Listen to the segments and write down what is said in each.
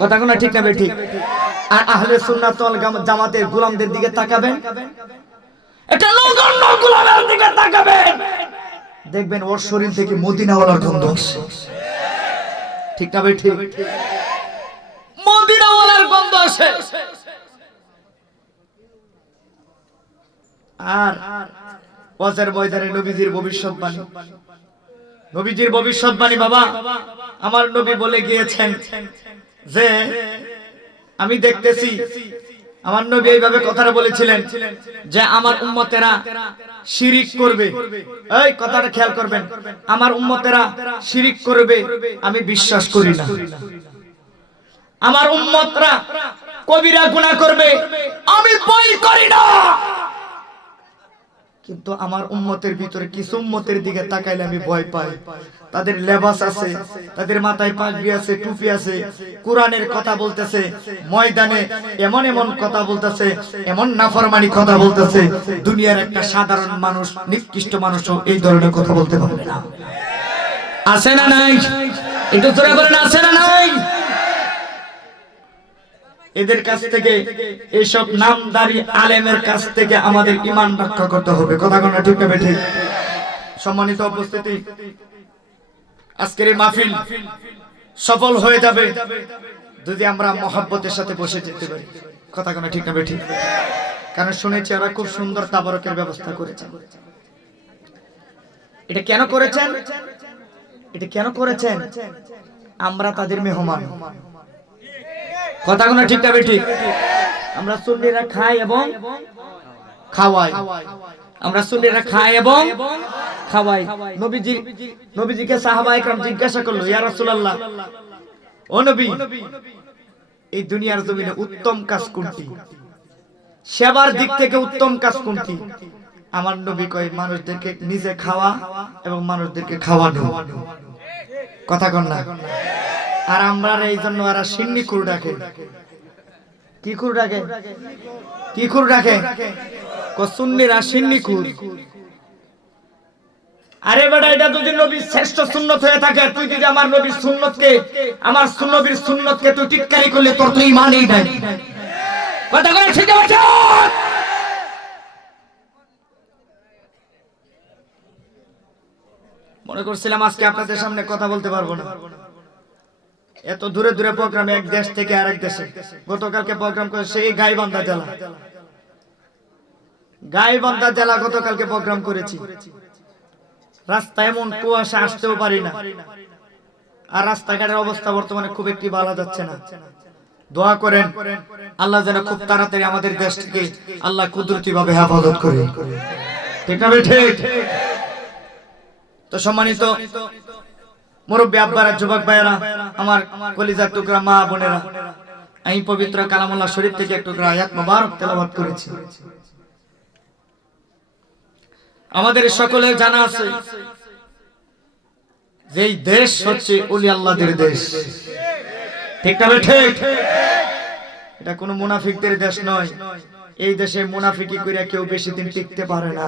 কথা কোনো ঠিক না ঠিক আর আহলে সুন্নাত জামাতের গোলামদের দিকে তাকাবেন। দেখবেন ওর শরীর থেকে মদিনাওয়ালার গন্ধ আসছে। ঠিক না ঠিক মদিনাওয়ালার গন্ধ আসে আর ওয়াজের ময়দানে নবীজির ভবিষ্যৎবাণী। নবীজির ভবিষ্যৎবাণী বাবা, আমার নবী বলে গিয়েছেন যে আমি দেখতেছি, আমার নবী এইভাবে কথাটা বলেছিলেন যে আমার উম্মতেরা শিরিক করবে। এই কথাটা খেয়াল করবেন, আমার উম্মতেরা শিরিক করবে, আমি বিশ্বাস করি না। আমার উম্মতরা কবিরা গুনাহ করবে, আমি বই করি না। কিন্তু আমার উম্মতের ভিতরে কিছু উম্মতের দিকে তাকাইলে আমি ভয় পাই। তাদের লেবাস আছে, তাদের মাথায় পাগড়ি আছে, টুপি আছে, কোরআনের কথা বলতেছে, ময়দানে এমন এমন কথা বলতেছে, এমন নাফরমানি কথা বলতেছে, দুনিয়ার একটা সাধারণ মানুষ, নিকৃষ্ট মানুষও এই ধরনের কথা বলতে পারবে না। আছে না নাই? একটু জোরে বলেন, আছে না নাই? এদের কাছ থেকে এইসব নামদারি আলেমের কাছ থেকে আমাদের ইমান রক্ষা করতে হবে। কথা কোনো ঠিক না ঠিক সম্মানিত উপস্থিতি, আজকের এই মাহফিল সফল হয়ে যাবে যদি আমরা মহাব্বতের সাথে বসে যেতে পারি। কথা কোনো ঠিক না ঠিক কারণ শুনেছি ওরা খুব সুন্দর তাবরকের ব্যবস্থা করেছেন এটা কেন করেছেন? এটা কেন করেছেন? আমরা তাদের মেহমান। কথাগুলো ঠিক না ঠিক আমরা সুন্নিরা খাই এবং খাওয়াই। আমরা সুন্নিরা খাই এবং খাওয়াই। নবীজি নবীজিকে সাহাবা একরাম জিজ্ঞাসা করল ইয়া রাসূলুল্লাহ ও নবী এই দুনিয়ার জমিনে উত্তম কাজ কোনটি? সেবার দিক থেকে উত্তম কাজ কোনটি? আমার নবী কয় মানুষদেরকে নিজে খাওয়া এবং মানুষদেরকে খাওয়ানো। কথা কন না? আর আমরা এই জন্য এরা সিন্নি কুর ডাকে। কি কুর ডাকে? কি কুর ডাকে? কসুন্নিরা সিন্নি কুর আরে বেটা, এটা যদি নবীর শ্রেষ্ঠ সুন্নত হয়ে থাকে, তুই যদি আমার নবীর সুন্নতকে, আমার সুন্নবীর সুন্নতকে তুই টিটকারি করলে, তোর তো ইমানই নাই। কথা করে ঠিক আছে মনে করছিলাম আজকে আপনাদের সামনে কথা বলতে পারব না। এত দূরে দূরে প্রোগ্রাম এক দেশ থেকে আরেক দেশে। গতকালকে প্রোগ্রাম করে সেই গাইবান্ধা জেলা। গাইবান্ধা জেলা গতকালকে প্রোগ্রাম করেছি। রাস্তা এমন কুয়াশা, আসতেও পারি না। আর রাস্তাঘাটের অবস্থা বর্তমানে খুব একটি ভালো যাচ্ছে না। দোয়া করেন, আল্লাহ যেন খুব তাড়াতাড়ি আমাদের দেশ থেকে আল্লাহ কুদরতি ভাবে হেফাজত করে। ঠিক না ঠিক। তো সম্মানিত মুরব্বী আব্বারা, যুবক ভাইয়েরা, আমার কলিজার টুকরা মা বোনেরা, আমি পবিত্র কালামুল্লাহ শরীফ থেকে একটু আয়াত মোবারক তেলাওয়াত করেছি। আমাদের সকলের জানা আছে যে দেশ হচ্ছে উলি আল্লাহদের দেশ। ঠিক না ঠিক। এটা কোনো মুনাফিকদের দেশ নয়। এই দেশে মুনাফিকি করে কেউ বেশি দিন টিকতে পারে না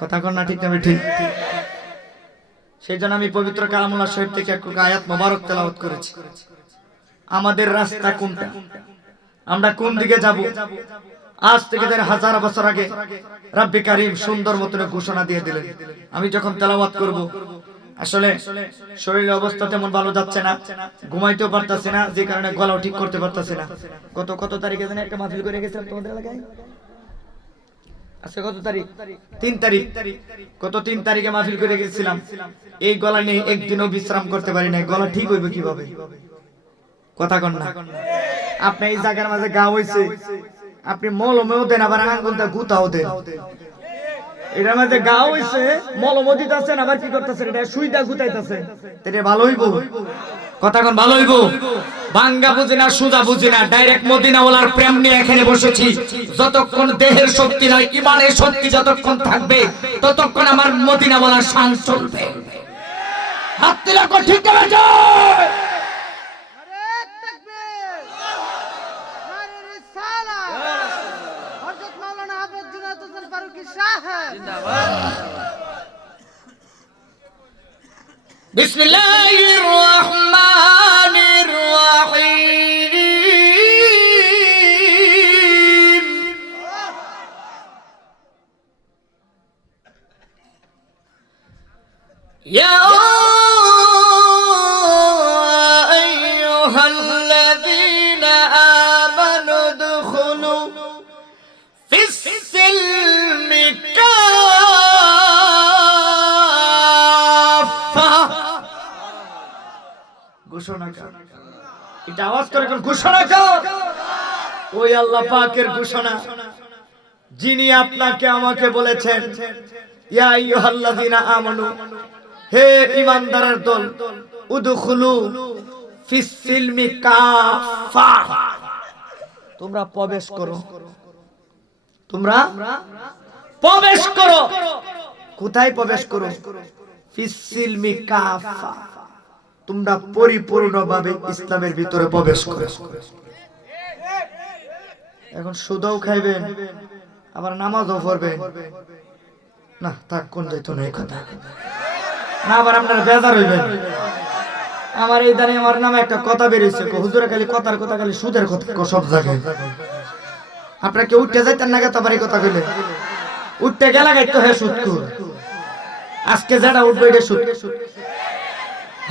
কথা কর না, ঠিক না ঠিক। সেই জন্য আমি পবিত্র কালামুল্লাহ শরীফ থেকে আয়াত মোবারক তেলাওয়াত করেছি। আমাদের রাস্তা কোনটা? আমরা কোন দিকে যাব? আজ থেকে হাজার বছর আগে রাব্বি কারিম সুন্দর মতন ঘোষণা দিয়ে দিলেন। আমি যখন তেলাওয়াত করব, আসলে শরীরের অবস্থা তেমন ভালো যাচ্ছে না, ঘুমাইতেও পারতাছি না, যে কারণে গলাও ঠিক করতে পারতাছি না। কত কত তারিখে যেন একটা মাহফিল করে গেছিলাম তোমাদের এলাকায়? আজকে কত তারিখ? তিন তারিখ। কত তিন তারিখে মাহফিল করে গেছিলাম। এই গলা নিয়ে একদিনও বিশ্রাম করতে পারি না গলা ঠিক কীভাবে? কথা কন না। আপনি এই জায়গার মাঝে গা হইছে। আপনি মলমেও দেন, আবার আঙ্গুলটা গুতাও দেন। এটার মধ্যে গা হইছে, মলমও দিতেছেন, আবার কি করতেছেন? এটা সুইটা গুতাইতেছেন এটা ভালো হইব। কথা কন ভালো হইব। বাঙ্গা বুঝি না, সুজা বুঝি না ডাইরেক্ট মদিনাওয়ালার প্রেম নিয়ে এখানে বসেছি। যতক্ষণ দেহের শক্তি নয়, ইমানের শক্তি যতক্ষণ থাকবে, ততক্ষণ আমার মদিনাওয়ালার শান চলবে। হাত তুলে ঠিক করে যায় নারে তাকবীর নারে ঘোষণা এটা আওয়াজ করে কোন ঘোষণা ওই আল্লাহ পাকের ঘোষণা। যিনি আপনাকে আমাকে বলেছেন, ইয়া আইয়ুহাল্লাযীনা আমানু, হে ঈমানদারের দল, উদখুলু ফিস সিলমি কাফা তোমরা প্রবেশ করো। তোমরা প্রবেশ করো। কোথায় প্রবেশ করো? ফিস সিলমি কাফা তোমরা পরিপূর্ণভাবে ইসলামের ভিতরে প্রবেশ করো। এখন সুদাও খাইবেন, আবার নামাজও পড়বেন। না, থাক, কোন যাইতো না কথা। না, আবার আপনারা বেজার হইবেন। আমার এই দানে আমার নামে একটা কথা বেরিয়েছে হুজুরে খালি কথার কথা, খালি সুদের কথা সব জায়গায় আপনারা কেউ উঠতে যাইতেন না তো আবার এই কথা কইলে? উঠতে গেলা গাইতো হে সুদ আজকে যারা উঠবে এটা সুদ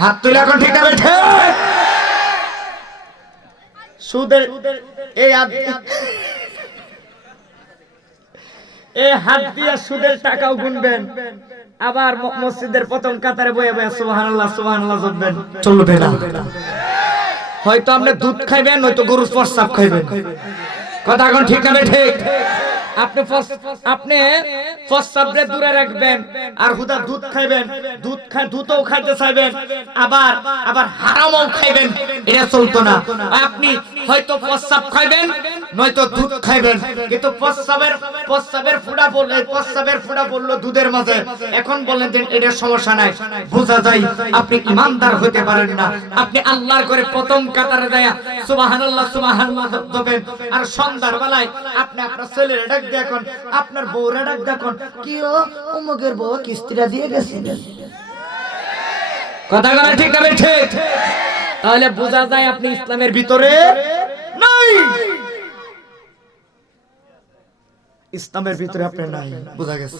হাত তুলে এখন ঠিক আছে সুদের, এই এই হাত দিয়ে সুদের টাকাও গুনবেন। আবার মসজিদের প্রথম কাতারে বয়ে বয়ে সুবহানাল্লাহ সুবহানাল্লাহ জপবেন। চলবে না। হয়তো আপনি দুধ খাইবেন, নয়তো গরুর প্রস্রাব খাইবেন। কথা এখন ঠিক না ঠিক আপনি আপনি প্রস্রাবরে দূরে রাখবেন, আর হুদা দুধ খাইবেন, দুধ খাই দুধও খাইতে চাইবেন, আবার আবার হারামও খাইবেন, এটা চলতো না। আপনি হয়তো ফসাব খাইবেন নয়তো দুধ খাইবেন। কিন্তু প্রস্রাবের প্রস্রাবের ফুটা পড়লে প্রস্রাবের ফুটা পড়ল দুধের মাঝে। এখন বলেন যে এটা সমস্যা নাই। বোঝা যায় আপনি ইমানদার হতে পারেন না। আপনি আল্লাহর করে প্রথম কাতারে দেয়া সুবহানাল্লাহ সুবহানাল্লাহ দেবেন আর সন্ধ্যার বেলায় আপনি আপনার ছেলের ডাক দিয়ে এখন আপনার বউরা ডাক দেখুন কি ও অমুকের বউ কিস্তিটা দিয়ে গেছে কথা কথা ঠিক হবে ঠিক তাহলে বোঝা যায় আপনি ইসলামের ভিতরে নাই। ইসলামের ভিতরে আপনি নাই। বোঝা গেছে?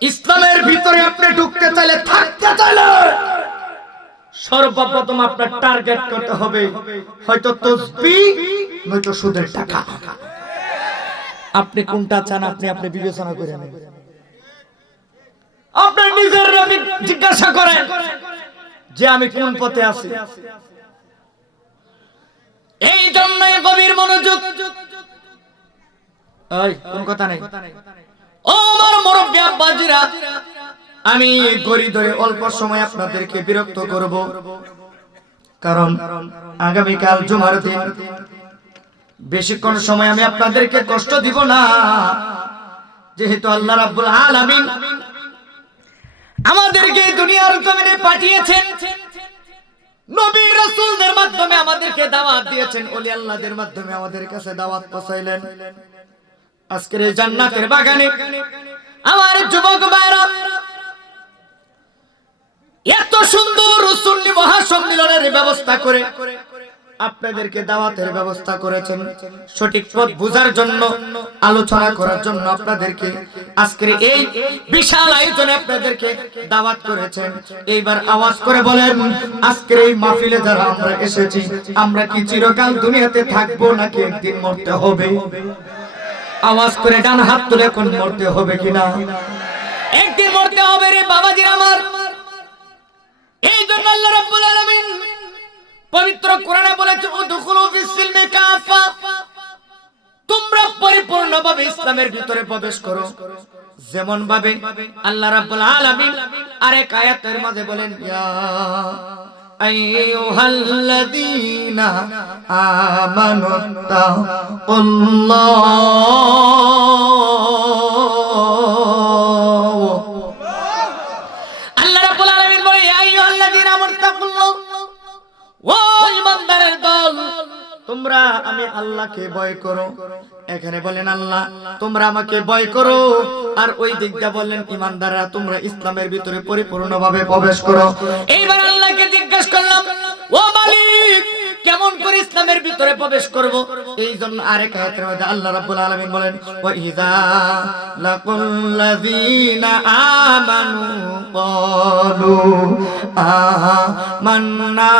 ইসলামের ভিতরে আপনি ঢুকতে চাইলে থাকতে চাইলে সর্বপ্রথম আপনার টার্গেট করতে হবে, হয়তো তসবি, নয়তো সুদের টাকা। আপনি কোনটা চান আপনি আপনি বিবেচনা করে নেন। আপনার নিজের আমি জিজ্ঞাসা করেন যে আমি কোন পথে আছি। এই জন্যই গভীর মনোযোগ এই কোন কথা নেই। ও আমার মুরব্বী আব্বাজিরা আমি গড়ি ধরে অল্প সময় আপনাদেরকে বিরক্ত করব। কারণ আগামীকাল জুমার দিন। বেশিক্ষণ সময় আমি আপনাদেরকে কষ্ট দিব না। যেহেতু আল্লাহ রাব্বুল আলামিন আমাদেরকে দুনিয়ার জমিনে পাঠিয়েছেন। নবী রাসূলদের মাধ্যমে আমাদেরকে দাওয়াত দিয়েছেন। ওলি আল্লাহদের মাধ্যমে আমাদের কাছে দাওয়াত পৌঁছাইলেন। আজকের এই জান্নাতের বাগানে আমার যুবক ভাইরা এত সুন্দর সুন্নি মহাসম্মিলনের ব্যবস্থা করে আপনাদেরকে দাওয়াতের ব্যবস্থা করেছেন। সঠিক পথ বোঝার জন্য, আলোচনা করার জন্য আপনাদেরকে আজকের এই বিশাল আয়োজনে আপনাদেরকে দাওয়াত করেছেন। এইবার আওয়াজ করে বলেন, আজকের এই মাহফিলে যারা আমরা এসেছি, আমরা কি চিরকাল দুনিয়াতে থাকব নাকি একদিন মরতে হবে? আওয়াজ করে ডান হাত তুলে কোন মরতে হবে কিনা? একদিন মরতে হবে রে বাবাজির আমার। এই জন্য আল্লাহ রাব্বুল আলামিন পবিত্র কোরআনে বলেছে, উদখুলু ফিস সিলমি কাফা। তোমরা পরিপূর্ণভাবে ইসলামের ভিতরে প্রবেশ করো। যেমন ভাবে আল্লাহ রাব্বুল আলামিন আরেক আয়াতের মাঝে বলেন, ইয়া أيها الذين آمنوا اتقوا الله আল্লাহ রাব্বুল আলামিন বলে ইয়া আইয়ুহাল্লাযীনা আমানুত্তাকুল্লাহ ও ইমানদারের দল তোমরা আমি আল্লাহকে ভয় করো এখানে বলেন আল্লাহ তোমরা আমাকে ভয় করো আর ওই দিকটা বললেন ইমানদাররা তোমরা ইসলামের ভিতরে পরিপূর্ণভাবে প্রবেশ করো এইবার আল্লাহকে জিজ্ঞেস করলাম, ও মালিক, কেমন করে ইসলামের ভিতরে প্রবেশ করব? এই জন্য আরেক আয়াতের মধ্যে আল্লাহ রাব্বুল আলামিন বলেন, ওয়া ইযা লাকুল্লাযীনা আমানু ক্বালু, আমান্না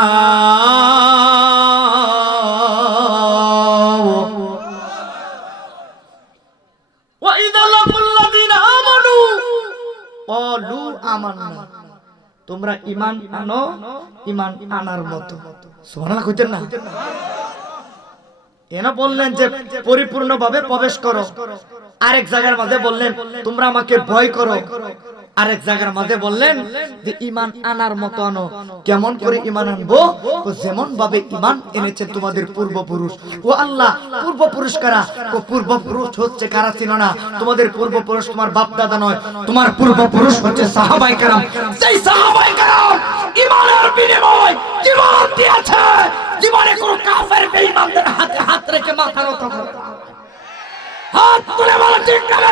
ওয়া ইযা লাকুল্লাযীনা আমানু ক্বালু, আমান্না তোমরা ইমান আনো ইমান আনার মতো। সোনা না? এনা বললেন যে, পরিপূর্ণভাবে প্রবেশ করো। আরেক জায়গার মাঝে বললেন, তোমরা আমাকে ভয় করো। আরেক জায়গার মাঝে বললেন যে ইমান আনার মতো আনো কেমন করে ইমান আনব? তো যেমন ভাবে ইমান এনেছে তোমাদের পূর্বপুরুষ। ও আল্লাহ পূর্বপুরুষ কারা? ও পূর্বপুরুষ হচ্ছে কারা ছিল না? তোমাদের পূর্বপুরুষ তোমার বাপ দাদা নয়। তোমার পূর্বপুরুষ হচ্ছে সাহাবাই কারাম। সেই সাহাবাই কারাম ইমানের বিনিময় জীবন দিয়েছে। জীবনে কোন কাফের বেঈমানদের হাতে হাত রেখে মাথা করে। হাত তুলে বলো ঠিক না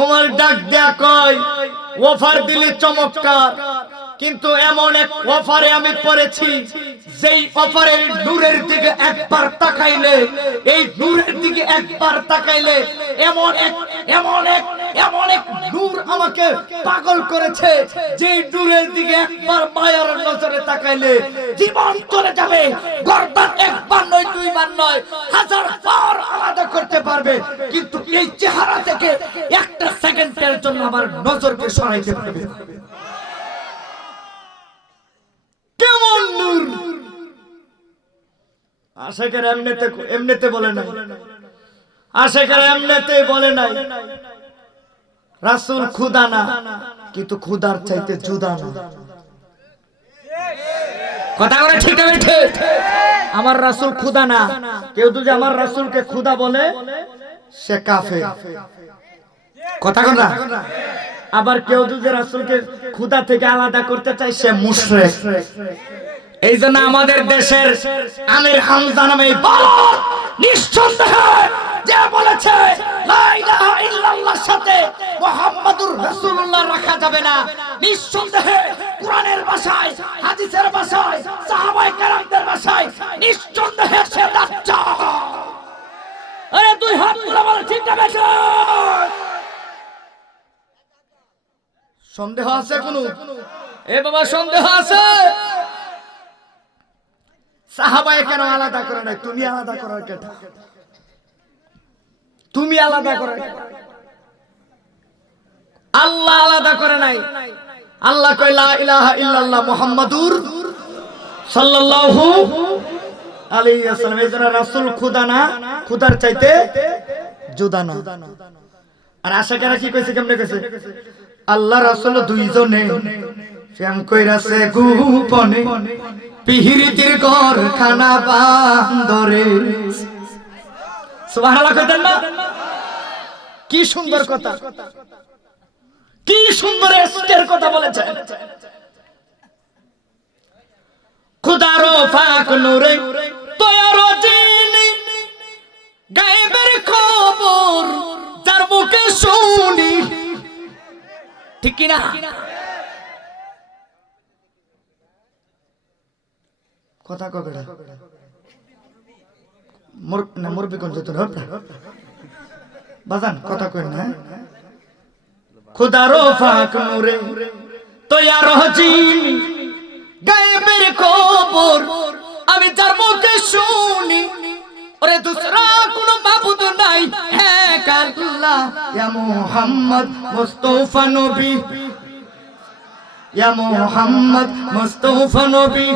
ওমর ডাক দেয়া কয়, অফার দিলে চমৎকার। কিন্তু এমন এক অফারে আমি পড়েছি, যেই অফারের নূরের দিকে একবার তাকাইলে, এই নূরের দিকে একবার তাকাইলে এমন এক এমন এক এমন এক নূর আমাকে পাগল করেছে যে নূরের দিকে একবার মায়ার নজরে তাকাইলে জীবন চলে যাবে। গর্দান একবার নয়, দুইবার নয়, হাজার বার আলাদা করতে পারবে। কিন্তু এই চেহারা থেকে একটা সেকেন্ডের জন্য আমার নজরকে সরাইতে পারবে। কেমন নূর? আশেকের এমনিতে এমনিতে বলে নাই। রাসূল আমার রাসূল খুদা না, কেউ যদি আমার রাসূলকে খুদা বলে, সে কাফের। কথা কথা আবার কেউ যদি রাসূলকে খুদা থেকে আলাদা করতে চায়, সে মুশরিক। এই জন্য আমাদের দেশের আমির হামজা নামে নিঃসন্দেহে সন্দেহ আছে কোনো? এ বাবা, সন্দেহ আছে? সাহাবায়ে কেন আলাদা করে নাই তুমি আলাদা করো কেন তুমি আলাদা করো? আল্লাহ আলাদা করে নাই। আল্লাহ কয়, লা ইলাহা ইল্লাল্লাহ মুহাম্মাদুর খুদার চাইতে কেমনে আল্লাহ রাসূল দুইজনে শ্যাম কইরাছে, গোপনে ঘর খানা বান্দরে কি সুন্দর কথা। কি সুন্দর এস্টের কথা বলেছে খুদারো ফাক নূরে তয়ারো জিনি গায়েবের খবর যার মুখে শুনি। ঠিক কথা কবে না মুরবি কোন বাজান, কথা কই না খুদারো ফাক নূরে তৈয়ার হজিম গায়েবের খবর আমি যার মুখে শুনি। ওরে দুসরা কোন মাবুদ নাই, এক আল্লাহ। ইয়া মুহাম্মদ মুস্তাফা নবী। ইয়া মুহাম্মদ মুস্তাফা নবী।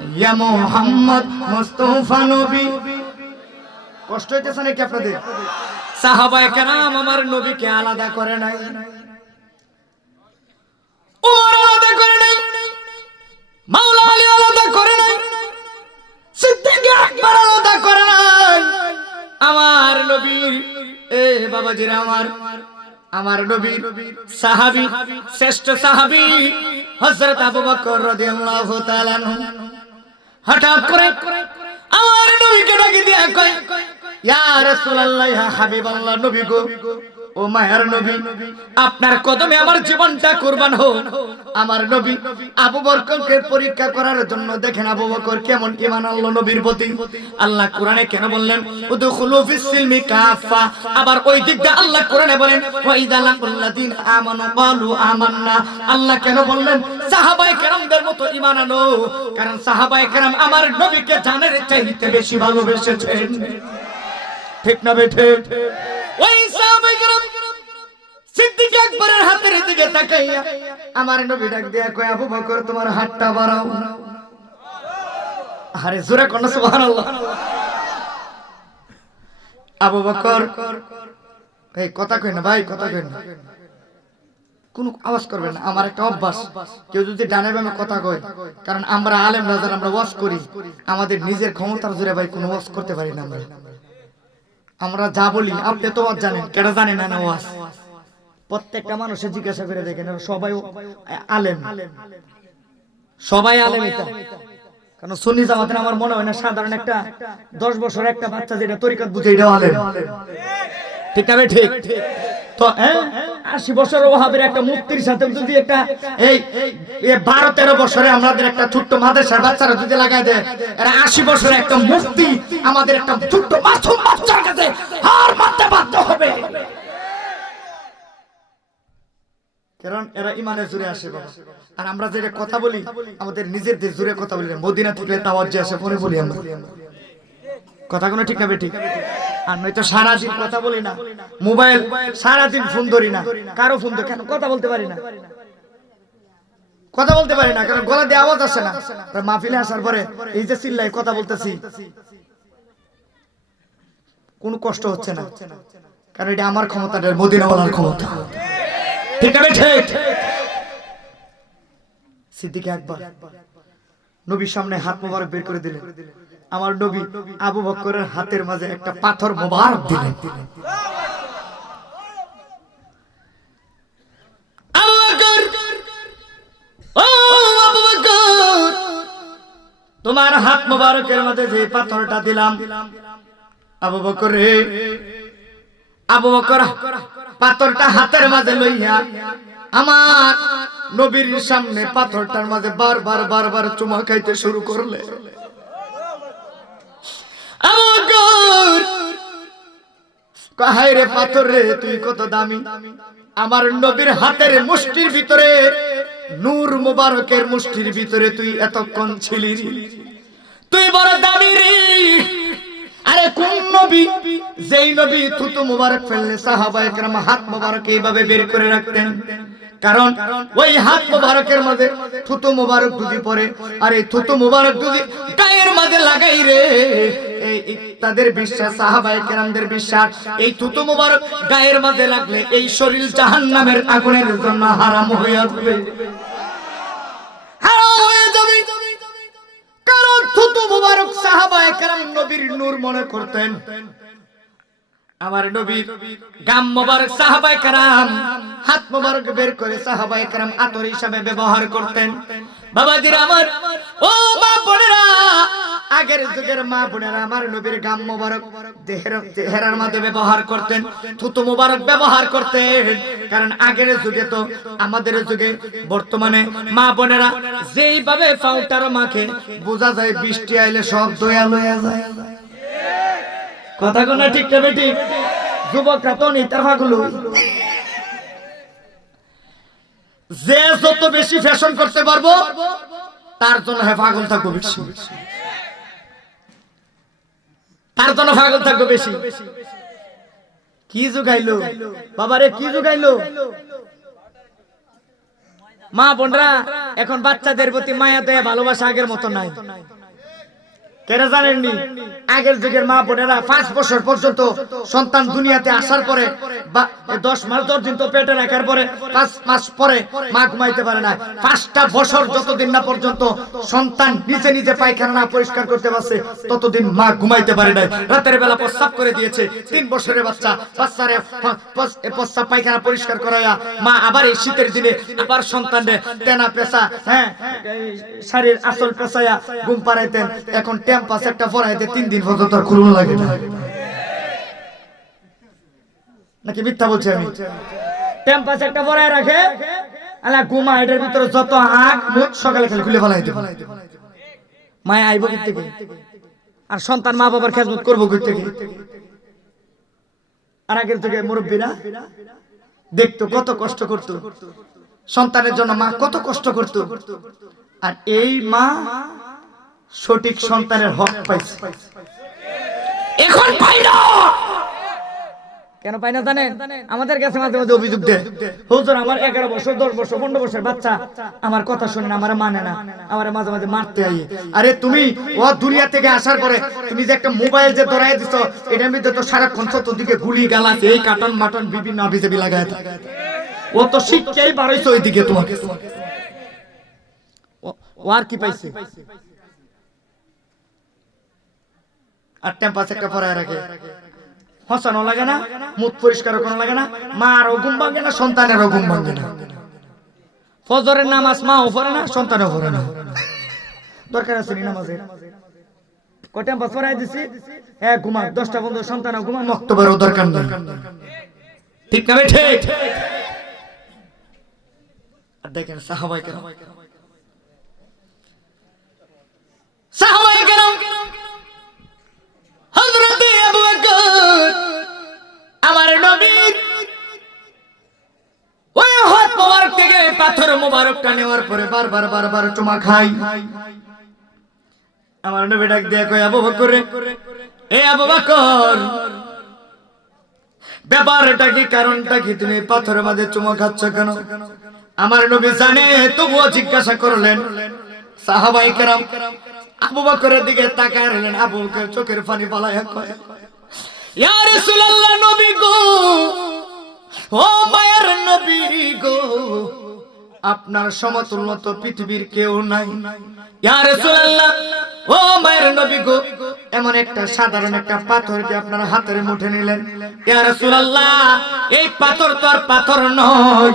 ইয়া মুহাম্মদ মুস্তাফা নবী। কষ্ট হইতেছে নাকি আপনাদের? সাহাবায়ে কেরাম আমার নবীকে আলাদা করে নাই। উমর আলাদা করে নাই। মাওলা আলী আলাদা করে নাই। সিদ্দিক আকবর আলাদা করে নাই। আমার নবীর এ বাবাজিরা আমার আমার নবীর সাহাবী শ্রেষ্ঠ সাহাবী হযরত আবু বকর রাদিয়াল্লাহু তাআলা হঠাৎ করে আমার নবীকে ডাকি দিয়া কয় ইয়া রাসূলুল্লাহ হাবিবাল্লাহ নবী গো ও মায়ার নবী, আপনার কদমে আমার জীবনটা কুরবান হোক। আমার নবী আবু বকরকে পরীক্ষা করার জন্য দেখেন আবু বকর কেমন ঈমান আনলো নবীর প্রতি। আল্লাহ কোরআনে কেন বললেন, উদখুলু ফিস সিলমি কাফা আবার ওই দিকটা আল্লাহ কোরআনে বলেন ওয়া ইযা লাকুল্লাযিন আমানু ক্বালু আমান্না আল্লাহ কেন বললেন, সাহাবায়ে কেরামদের মতো ঈমান আনো কারণ সাহাবায়ে কেরাম আমার নবীকে জানের চাইতে বেশি ভালোবেসেছেন। ঠিক না বেঠে ওই কোন আওয়াজ করবেন না, আমার একটা অভ্যাস। কেউ যদি ডানে বামে কথা কয়, কারণ আমরা আলেম রাজার, আমরা ওয়াজ করি। আমাদের নিজের ক্ষমতার জোরে ভাই কোনো ওয়াজ করতে পারি না আমরা। আমরা যা বলি আপনি তো আর জানেন কেটা জানে না না ওয়াজ প্রত্যেকটা মানুষের জিজ্ঞাসা করে দেখেন সবাই আলেম। সবাই আলেম এটা। কারণ সুন্নি জামাতের আমার মনে হয় না সাধারণ একটা দশ বছর একটা বাচ্চা যেটা তরিকাত বুঝে এটাও আলেম। ঠিক আছে ঠিক। হ্যাঁ, আশি বছর ওহাবের একটা মুক্তির সাথে যদি একটা এই বারো তেরো বছরে আমাদের একটা ছোট্ট মাদ্রাসার বাচ্চারা যদি লাগাই দেয় এরা আশি বছরে একটা মুক্তি আমাদের একটা ছোট্ট বাচ্চার কাছে হার বাধ্য হবে। কারণ এরা ইমানের জুড়ে আসে আর আমরা যেটা কথা বলি আমাদের নিজেদের জুড়ে কথা বলি মদিনা থেকে তাওয়াজ্জে আসে পরে বলি আমরা। কথা কোনো ঠিক না বেঠিক নয়তো সারাদিন কথা বলি না। মোবাইল সারাদিন ফোন ধরি না। কারও ফোন কেন? কথা বলতে পারি না। কথা বলতে পারি না। কারণ গলা দিয়ে আওয়াজ আসে না। মাহফিলে আসার পরে এই যে চিল্লাই কথা বলতেছি, কোনো কষ্ট হচ্ছে না। কারণ এটা আমার ক্ষমতা মদিনাওয়ালার ক্ষমতা। ঠিক আছে সিদ্দিকে একবার নবীর সামনে হাত মোবারক বের করে দিলেন। আমার নবী আবু বকরের হাতের মাঝে একটা পাথর মোবারক দিলেন। আবু বকর, ও আবু বকর, তোমার হাত মোবারকের মাঝে যে পাথরটা দিলাম। আবু বকর রে আবু বকর পাথরটা হাতের মাঝে লইয়া আমার নবীর সামনে পাথরটার মাঝে বারবার বারবার চুমা খাইতে শুরু করলে। রে পাথর রে, তুই কত দামি? আমার নবীর হাতের মুষ্টির ভিতরে, নূর মুবারকের মুষ্টির ভিতরে তুই এতক্ষণ ছিলি তুই বড় দামি রে। আরে কোন নবী? যেই নবী থুতু মুবারক ফেললে সাহাবায়ে কেরাম হাত মুবারক এইভাবে বের করে রাখতেন। কারণ ওই হাত মুবারকের মাঝে থুতু মুবারক যদি পড়ে, আর এই থুতু মুবারক যদি গায়ের মাঝে লাগাই রে তাদের বিশ্বাস, সাহাবায়ে কেরামদের বিশ্বাস, এই থুতু মুবারক গায়ের মাঝে লাগলে এই শরীর জাহান্নামের আগুনের জন্য হারাম হয়ে যাবে। কারণ থুতু মুবারক সাহাবায়ে কেরাম নবীর নূর মনে করতেন। আমার নবীর গাম মোবারক সাহাবায়ে কেরাম, হাত মোবারক বের করে সাহাবায়ে কেরাম আতর হিসাবে ব্যবহার করতেন। বাবাজিরা আমার ও মা বোনেরা, আগের যুগের মা বোনেরা আমার নবীর গাম মোবারক দেহের চেহারার মধ্যে ব্যবহার করতেন, থুতু মোবারক ব্যবহার করতেন। কারণ আগের যুগে তো আমাদের যুগে বর্তমানে মা বোনেরা যেইভাবে পাউটার মাখে, বোঝা যায় বৃষ্টি আইলে সব দয়া লয়া যায়। কথা কোন ঠিক না বেটি? যুবকরা তো নিতার ফাগুলো যে যত বেশি ফ্যাশন করতে পারব, তার জন্য হ্যাঁ পাগল থাকব বেশি। তার জন্য পাগল থাকব বেশি। কি যুগাইলো? বাবারে, কি যুগাইলো? মা বোনরা, এখন বাচ্চাদের প্রতি মায়া, দয়া, ভালোবাসা আগের মতো নাই। জানেননি? আগের যুগের মা বোনেরা পাঁচ বছর পর্যন্ত সন্তান দুনিয়াতে আসার পরে দশ মাস, দশ দিন তো পেটে রাখার পরে পাঁচ মাস পরে মা ঘুমাইতে পারে না। পাঁচটা বছর যতদিন না পর্যন্ত সন্তান নিজে পায়খানা না পরিষ্কার করতে পারছে, ততদিন মা ঘুমাইতে পারে নাই। রাতের বেলা প্রস্তাব করে দিয়েছে। তিন বছরের বাচ্চা, বাচ্চারে প্রস্তাব পায়খানা পরিষ্কার করাইয়া মা আবার এই শীতের দিনে আবার সন্তানের তেনা পেশা হ্যাঁ শাড়ির আসল পেশায়া ঘুম পাড়াইতেন। এখন টেম্পাস একটা পরাইতে তিন দিন পর্যন্ত আর খুলুন লাগে না। নাকি মিথ্যা বলছি আমি? টেম্পাস একটা পরায় রাখে। আলা এটার ভিতরে যত মুখ সকালে খালি খুলে ফেলাই দেবে। মায়া আইব কি থেকে? আর সন্তান মা বাবার খেজমত করব কি থেকে? আর আগের থেকে মুরব্বীরা দেখতো কত কষ্ট করতো। সন্তানের জন্য মা কত কষ্ট করতো। আর এই মা সঠিক সন্তানের হক পাইছে। এখন পাই না! কেন পাই না জানেন? আমাদের কাছে মাঝে মাঝে অভিযোগ দেয় হুজুর আমার এগারো বছর দশ বছর পনেরো বছর বাচ্চা আমার কথা শুনে না আমার মানে না আমার মাঝে মাঝে মারতে আই আরে তুমি ও দুনিয়া থেকে আসার পরে তুমি যে একটা মোবাইল যে ধরাই দিছ এটার মধ্যে তো সারাক্ষণ চতুর্দিকে গুলি গালাস এই কাটন মাটন বিভিন্ন আবিজাবি লাগায় থাকে। ও তো শিক্ষাই বাড়াইছে ওইদিকে তোমাকে। ও আর কি পাইছে? আর টেম্পাস একটা পরায় রাখে। হসানো লাগে না মুখ পরিষ্কার কোনো লাগে না মারও ঘুম ভাঙে না সন্তানেরও ঘুম ভাঙে না। ফজরের নামাজ মাও পড়ে না সন্তানও পড়ে না। দরকার আছে নামাজের কটা পাস পড়াই দিছি? হ্যাঁ ঘুমা দশটা বন্ধু সন্তানও ঘুমা মক্তবেরও দরকার নেই। ঠিক না ঠিক? দেখেন সাহাবাই কেন সাহাবাই কেন পাথর মোবারকটা নেওয়ার পরে বারবার বারবার চুমা খাই। আমার নবী ডাক দিয়ে কই আবু বকর, এ আবু বকর, ব্যাপারটা কি, কারণটা কি? তুমি পাথরের মাঝে চুমা খাচ্ছ কেন? আমার নবী জানে, তবুও জিজ্ঞাসা করলেন, সাহাবাই কেরাম, আবু বকরের দিকে তাকায় আবু বকর চোখের পানি পালায়া কয়, ইয়া রাসূলুল্লাহ নবী গো, ও মায়ের নবী গো আপনার সমতুল্য তো পৃথিবীর কেউ নাই। ইয়া রাসূলুল্লাহ ও মায়ের নবী গো এমন একটা সাধারণ একটা পাথরকে আপনার হাতের মুঠে নিলেন? ইয়া রাসূলুল্লাহ এই পাথর তো আর পাথর নয়।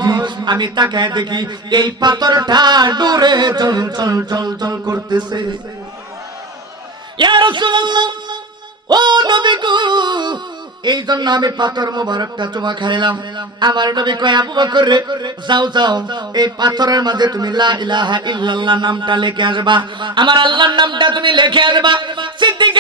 আমি তাকায় দেখি এই পাথরটা দূরে চল চল চল চল করতেছে। ইয়া রাসূলুল্লাহ ও নবী গো এই জন্য আমি পাথর মোবারকটা চুমা খাইলাম আমার নবী কয়, আবু বকর রে, যাও যাও। এই পাথরের মাঝে তুমি লা ইলাহা ইল্লাল্লাহ নামটা লিখে আসবা। আমার আল্লাহর নামটা তুমি লিখে আসবা। সিদ্দিক